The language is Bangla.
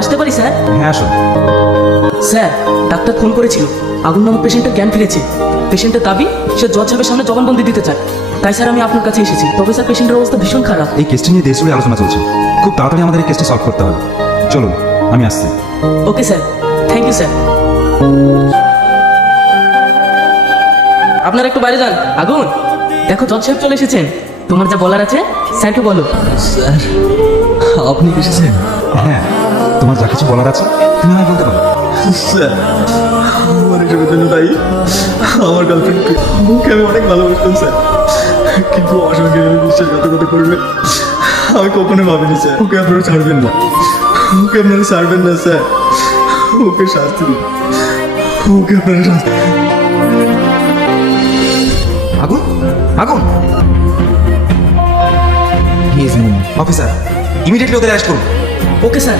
আসতে পারি স্যার? হ্যাঁ আসুন। স্যার, ডাক্তার ফোন করেছিল, আগুন নামক পেশেন্টের জ্ঞান ফিরেছে। পেশেন্টের দাবি সে জজ সাহেবের সামনে জবানবন্দি দিতে চায়। তাই স্যার আমি আপনার কাছে এসেছি। তবে স্যার পেশেন্টের অবস্থা ভীষণ খারাপ। এই কেসটি নিয়ে দেশজুড়ে আলোচনা চলছে, খুব তাড়াতাড়ি আমাদের এই কেসটি সলভ করতে হবে। চলুন, আমি আসছি। Okay sir, thank you sir. আপনারা একটু বাইরে যান। আগুন, দেখো জজ সাহেব চলে এসেছেন। তোমার যা বলার আছে স্যারকে বলো। স্যার, আপনি এসেছেন? হ্যাঁ, তোমার যা কিছু বলার আছে তুমি আমায় বলতে পারো। স্যার, আমার এসবের জন্য দায়ী আমার গার্লফ্রেন্ডকে। ওকে আমি অনেক ভালোবাসতাম স্যার, কিন্তু আমার সঙ্গে বিশ্বাসঘাতকতা করবে আমি কখনো ভাবিনি স্যার। ওকে আপনারা ছাড়বেন না, ওকে আপনারা ছাড়বেন না স্যার। ওকে শাস্তি দিন, ওকে আপনারা শাস্তি দিন। আগুন, আগুন! অফিসার, ইমিডিয়েটলি ওদের অ্যারেস্ট করুন। Okay sir.